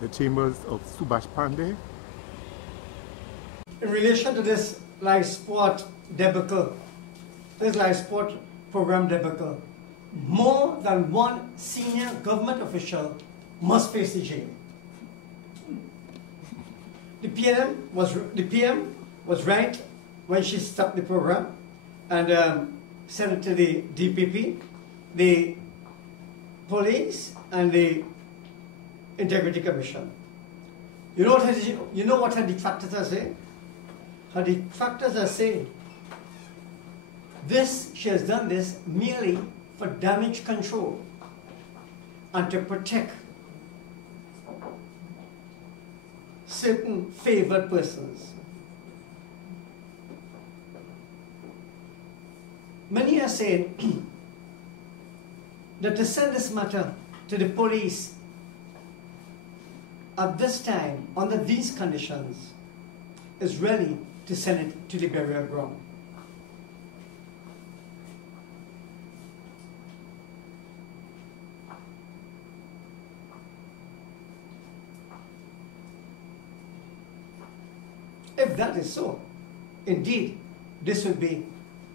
the chambers of Subash Panday. In relation to this live sport debacle, this live sport program debacle, more than one senior government official must face the jail. The PM was right when she stopped the program and sent it to the DPP, the police, and the Integrity Commission. You know what her detractors are saying? Her detractors are saying she has done this merely for damage control and to protect certain favored persons. Many are saying that to send this matter to the police at this time, under these conditions, is really to send it to the burial ground. If that is so, indeed, this would be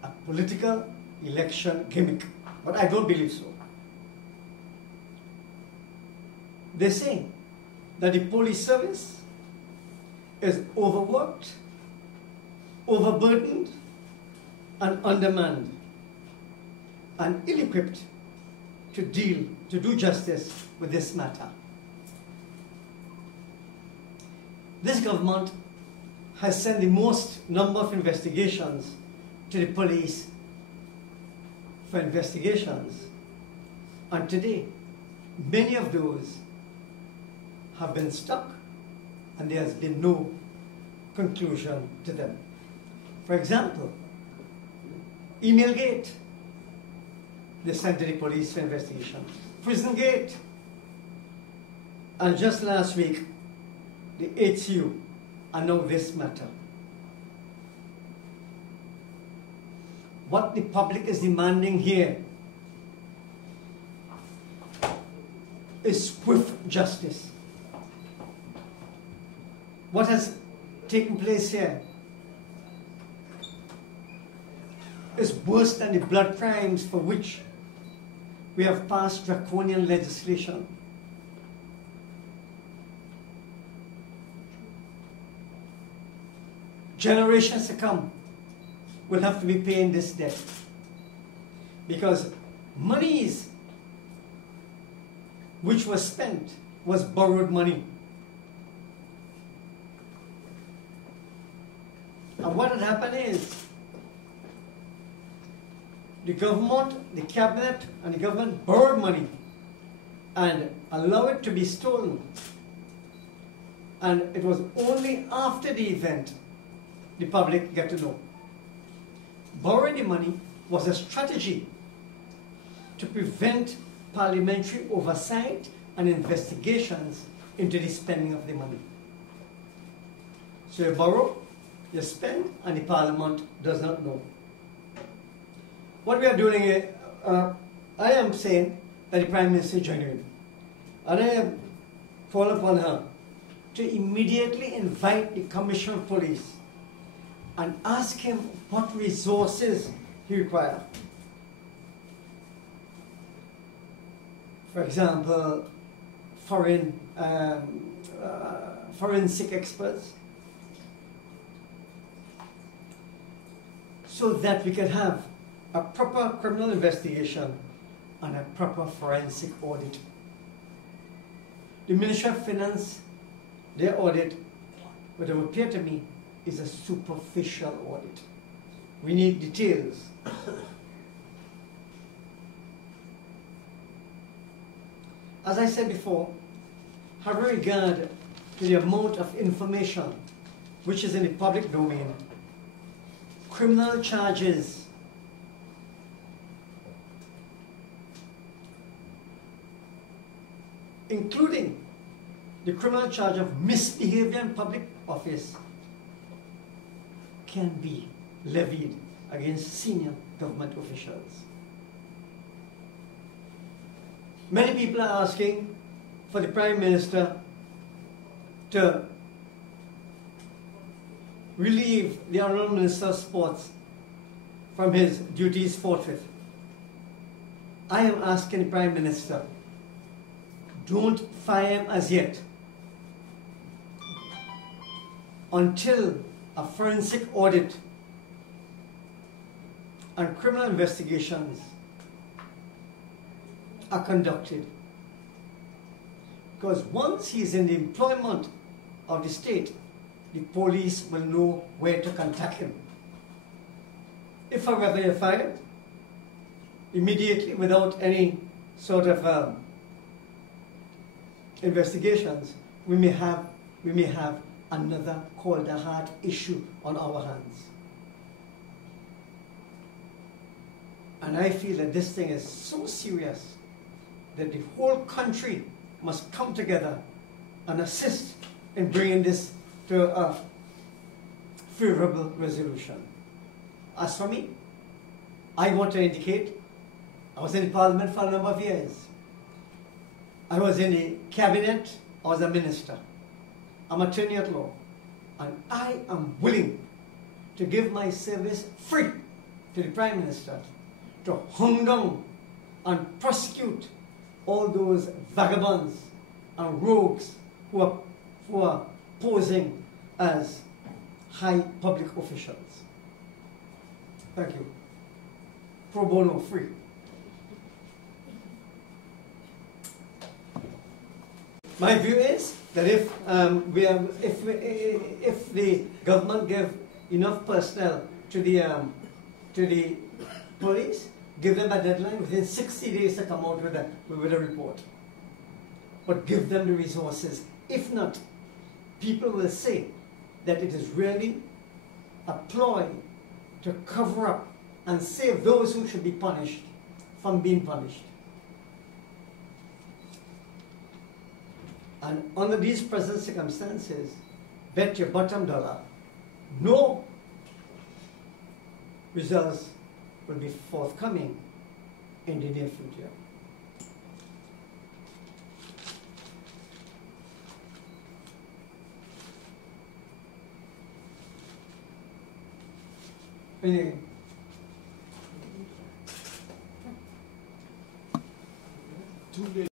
a political election gimmick. But I don't believe so. They say that the police service is overworked, overburdened, and undermanned, and ill-equipped to do justice with this matter. This government has sent the most number of investigations to the police for investigations, and today many of those have been stuck and there has been no conclusion to them. For example, Email Gate, they sent to the police for investigation. Prison Gate, and just last week the HU, and now this matter. What the public is demanding here is swift justice. What has taken place here is worse than the blood crimes for which we have passed draconian legislation. Generations to come will have to be paying this debt, because monies which was spent was borrowed money. And what had happened is the government, the cabinet, and the government borrowed money and allowed it to be stolen. And it was only after the event the public get to know. Borrowing the money was a strategy to prevent parliamentary oversight and investigations into the spending of the money. So you borrow, you spend, and the parliament does not know. What we are doing is, I am saying that the Prime Minister is genuine. And I am calling upon her to immediately invite the Commissioner of Police and ask him what resources he requires. For example, forensic experts, so that we can have a proper criminal investigation and a proper forensic audit. The Ministry of Finance, their audit, what it would appear to me, is a superficial audit. We need details. As I said before, having regard to the amount of information which is in the public domain, criminal charges including the criminal charge of misbehavior in public office, can be levied against senior government officials. Many people are asking for the Prime Minister to relieve the Honourable Minister of Sports from his duties forthwith. I am asking the Prime Minister, don't fire him as yet until a forensic audit and criminal investigations are conducted. Because once he is in the employment of the state, the police will know where to contact him. If however you're fired, immediately without any sort of investigations, we may have another called a heart issue on our hands. And I feel that this thing is so serious that the whole country must come together and assist in bringing this to a favorable resolution. As for me, I want to indicate I was in Parliament for a number of years. I was in the cabinet, I was a minister. I'm an attorney at law. And I am willing to give my service free to the Prime Minister to hunt down and prosecute all those vagabonds and rogues who are posing as high public officials. Thank you. Pro bono, free. My view is that if the government give enough personnel to the police, give them a deadline within 60 days to come out with a report. But give them the resources. If not, people will say that it is really a ploy to cover up and save those who should be punished from being punished. And under these present circumstances, bet your bottom dollar, no results will be forthcoming in the near future. Anyway.